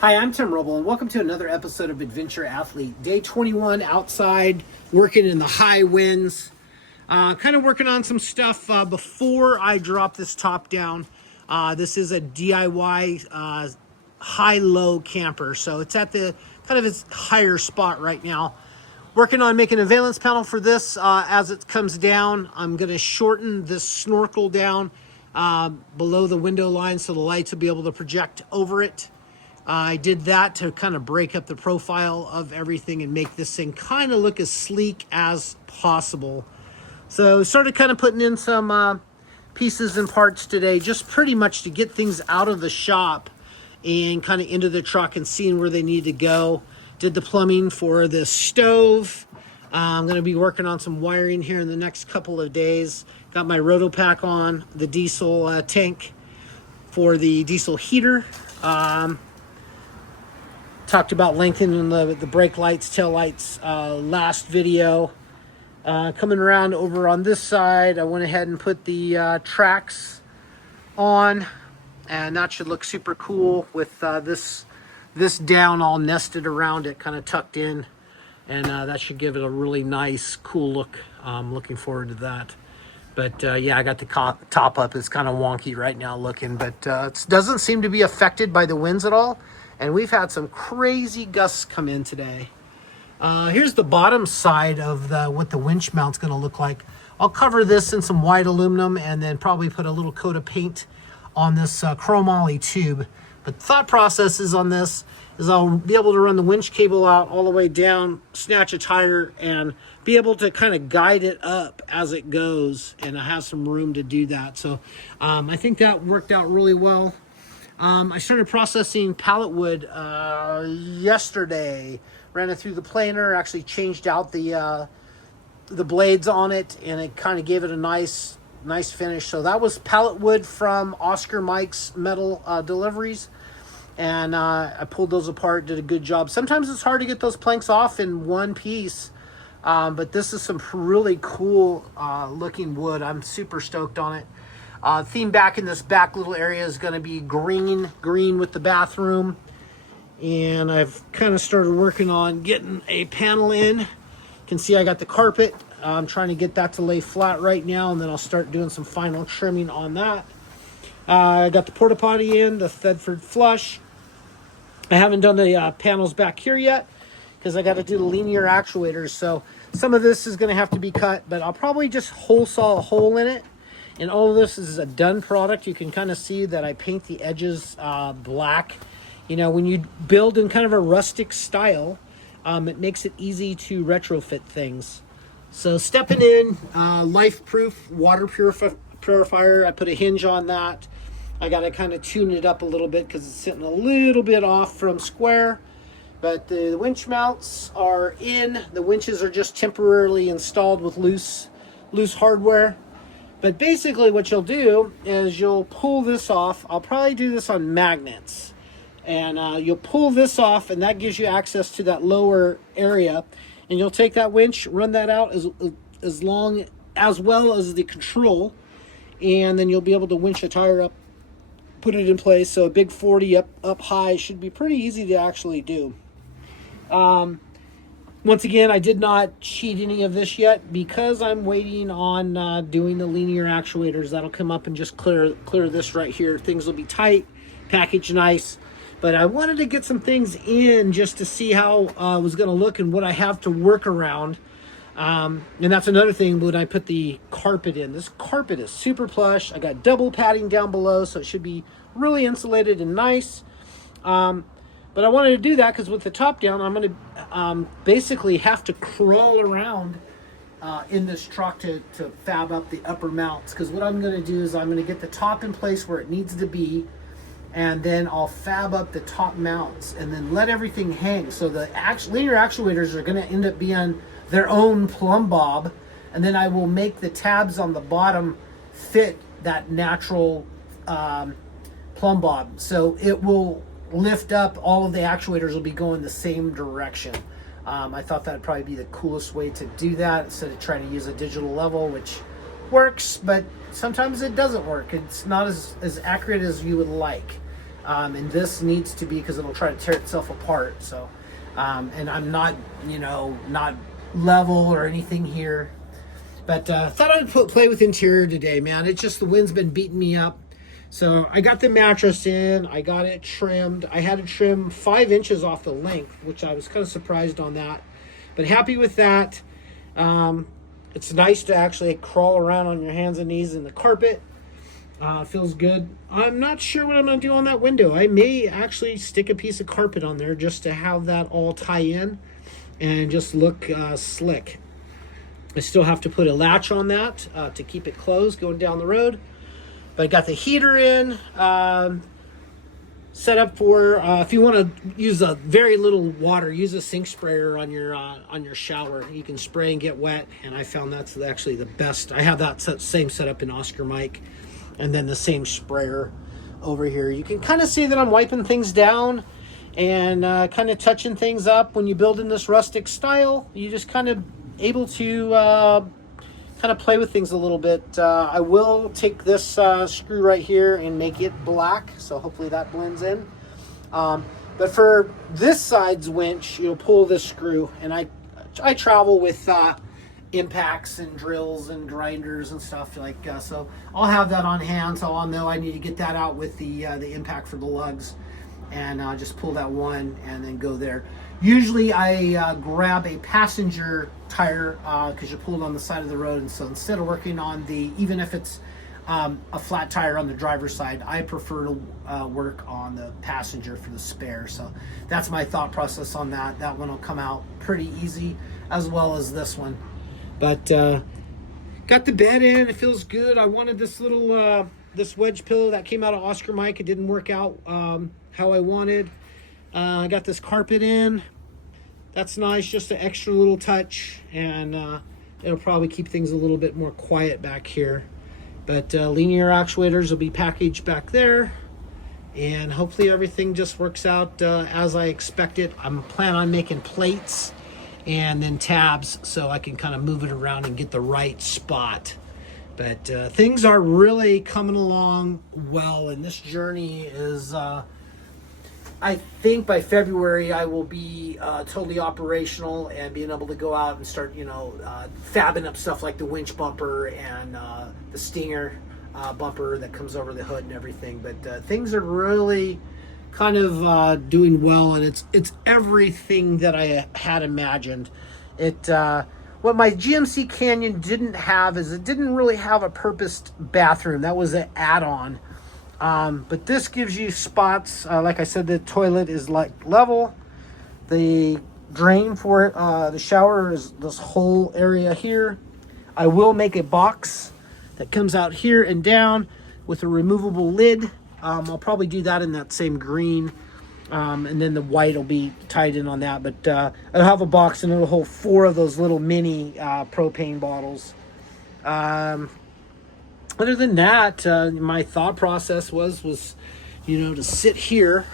Hi, I'm Tim Roble, and welcome to another episode of Adventure Athlete. Day 21 outside, working in the high winds. Kind of working on some stuff before I drop this top down. This is a DIY high-low camper, so it's at the kind of its higher spot right now. Working on making a valence panel for this as it comes down. I'm going to shorten this snorkel down below the window line so the lights will be able to project over it. I did that to kind of break up the profile of everything and make this thing kind of look as sleek as possible. So started kind of putting in some pieces and parts today, just pretty much to get things out of the shop and kind of into the truck and seeing where they need to go. Did the plumbing for the stove. I'm going to be working on some wiring here in the next couple of days. Got my Rotopack on, the diesel tank for the diesel heater. Talked about lengthening the brake lights, tail lights last video. Coming around over on this side, I went ahead and put the tracks on, and that should look super cool with this down all nested around it, kind of tucked in, and that should give it a really nice, cool look. I'm looking forward to that. But yeah, I got the top up. It's kind of wonky right now looking, but it doesn't seem to be affected by the winds at all. And we've had some crazy gusts come in today. Here's the bottom side of what the winch mount's going to look like. I'll cover this in some white aluminum and then probably put a little coat of paint on this chromoly tube. But the thought process is on this is I'll be able to run the winch cable out all the way down, snatch a tire, and be able to kind of guide it up as it goes. And I have some room to do that. So I think that worked out really well. I started processing pallet wood yesterday. Ran it through the planer, actually changed out the blades on it, and it kind of gave it a nice finish. So that was pallet wood from Oscar Mike's metal deliveries, and I pulled those apart, did a good job. Sometimes it's hard to get those planks off in one piece, but this is some really cool looking wood. I'm super stoked on it. Theme back in this back little area is going to be green with the bathroom. And I've kind of started working on getting a panel in. You can see I got the carpet. I'm trying to get that to lay flat right now, and then I'll start doing some final trimming on that. I got the porta potty in, the Thedford flush. I haven't done the panels back here yet because I got to do the linear actuators. So some of this is going to have to be cut, but I'll probably just hole saw a hole in it. And all of this is a done product. You can kind of see that I paint the edges black. You know, when you build in kind of a rustic style, it makes it easy to retrofit things. So stepping in, life-proof water purifier. I put a hinge on that. I got to kind of tune it up a little bit because it's sitting a little bit off from square. But the winch mounts are in. The winches are just temporarily installed with loose hardware. But basically what you'll do is you'll pull this off. I'll probably do this on magnets. And you'll pull this off, and that gives you access to that lower area. And you'll take that winch, run that out as well as the control. And then you'll be able to winch a tire up, put it in place. So a big 40 up high should be pretty easy to actually do. Once again, I did not sheet any of this yet because I'm waiting on doing the linear actuators. That'll come up and just clear this right here. Things will be tight, packaged nice. But I wanted to get some things in just to see how it was going to look and what I have to work around. And that's another thing when I put the carpet in. This carpet is super plush. I got double padding down below, so it should be really insulated and nice. But I wanted to do that because with the top down, I'm going to basically have to crawl around in this truck to fab up the upper mounts. Because what I'm going to do is I'm going to get the top in place where it needs to be, and then I'll fab up the top mounts and then let everything hang. So the linear actuators are going to end up being their own plumb bob, and then I will make the tabs on the bottom fit that natural plumb bob. So it will lift up, all of the actuators will be going the same direction. I thought that'd probably be the coolest way to do that instead of trying to use a digital level, which works, but sometimes it doesn't work. It's not as accurate as you would like. and this needs to be, because it'll try to tear itself apart. So, and I'm not, not level or anything here. But thought I'd play with interior today, man. It's just the wind's been beating me up. So I got the mattress in. I got it trimmed. I had to trim 5 inches off the length, which I was kind of surprised on that. But happy with that. It's nice to actually crawl around on your hands and knees in the carpet. Feels good. I'm not sure what I'm going to do on that window. I may actually stick a piece of carpet on there just to have that all tie in and just look slick. I still have to put a latch on that to keep it closed going down the road. But I got the heater in, set up for if you want to use a very little water, use a sink sprayer on your shower. You can spray and get wet, and I found that's actually the best. I have that same setup in Oscar Mike, and then the same sprayer over here. You can kind of see that I'm wiping things down and kind of touching things up. When you build in this rustic style, you just kind of able to kind of play with things a little bit. I will take this screw right here and make it black, so hopefully that blends in. But for this side's winch, you'll pull this screw, and I travel with impacts and drills and grinders and stuff like so I'll have that on hand, so I'll know I need to get that out with the impact for the lugs, and just pull that one and then go there. Usually I grab a passenger tire because you pull it on the side of the road, and so instead of working on even if it's a flat tire on the driver's side, I prefer to work on the passenger for the spare. So that's my thought process on that. That one will come out pretty easy, as well as this one. But got the bed in. It feels good. I wanted this little this wedge pillow that came out of Oscar Mike. It didn't work out how I wanted. I got this carpet in. That's nice, just an extra little touch, and it'll probably keep things a little bit more quiet back here. But linear actuators will be packaged back there, and hopefully everything just works out as I expect it. I'm planning on making plates and then tabs so I can kind of move it around and get the right spot. But things are really coming along well, and this journey is I think by February I will be totally operational and being able to go out and start, fabbing up stuff like the winch bumper and the Stinger bumper that comes over the hood and everything. But things are really kind of doing well, and it's everything that I had imagined. What my GMC Canyon didn't have is it didn't really have a purposed bathroom. That was an add-on. But this gives you spots. Like I said, the toilet is like level. The drain for it, the shower is this whole area here. I will make a box that comes out here and down with a removable lid. I'll probably do that in that same green. And then the white will be tied in on that. But I'll have a box, and it'll hold 4 of those little mini propane bottles. Other than that, my thought process was to sit here,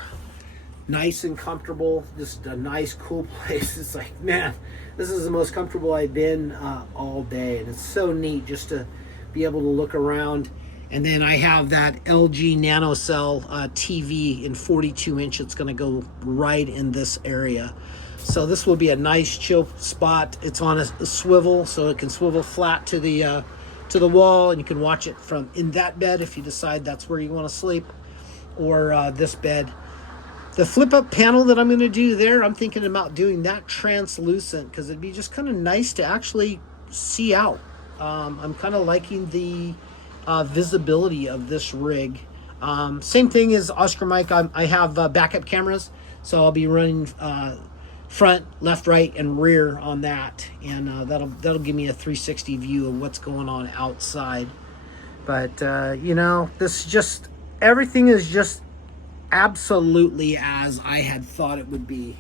nice and comfortable, just a nice, cool place. It's like, man, this is the most comfortable I've been all day, and it's so neat just to be able to look around. And then I have that LG NanoCell TV in 42 inch. It's going to go right in this area. So this will be a nice chill spot. It's on a swivel, so it can swivel flat to the wall, and you can watch it from in that bed if you decide that's where you want to sleep, or this bed. The flip up panel that I'm going to do there, I'm thinking about doing that translucent because it'd be just kind of nice to actually see out. I'm kind of liking the visibility of this rig. Same thing as Oscar Mike. I have backup cameras, so I'll be running front, left, right, and rear on that, and that'll give me a 360 view of what's going on outside. But this just everything is just absolutely as I had thought it would be.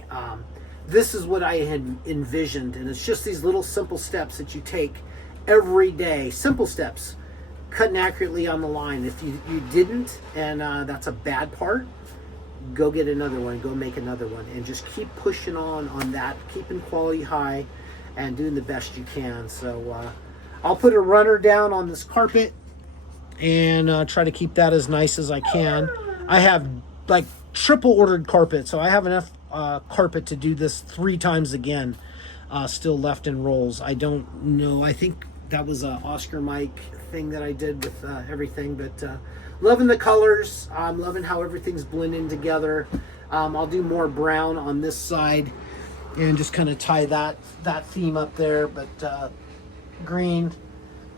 This is what I had envisioned, and it's just these little simple steps that you take every day. Simple steps, cutting accurately on the line. If you didn't, and that's a bad part, go get another one, go make another one, and just keep pushing on that, keeping quality high and doing the best you can. So I'll put a runner down on this carpet and try to keep that as nice as I can. I have like triple ordered carpet, so I have enough carpet to do this 3 times again. Still left in rolls. I don't know. I think that was a Oscar Mike thing that I did with everything, but loving the colors. I'm loving how everything's blending together. I'll do more brown on this side and just kind of tie that theme up there, but green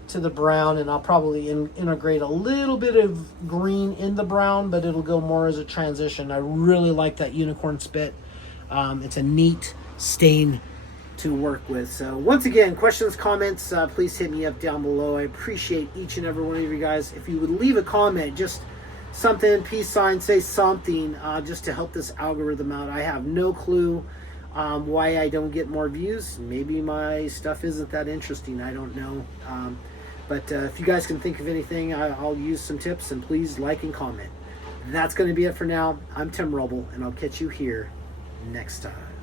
to the brown, and I'll probably integrate a little bit of green in the brown, but it'll go more as a transition. I really like that unicorn spit. It's a neat stain to work with. So once again, questions, comments, please hit me up down below. I appreciate each and every one of you guys. If you would leave a comment, just something, peace sign, say something, just to help this algorithm out. I have no clue why I don't get more views. Maybe my stuff isn't that interesting, I don't know. But if you guys can think of anything, I'll use some tips, and please like and comment. That's going to be it for now. I'm Tim Rubble, and I'll catch you here next time.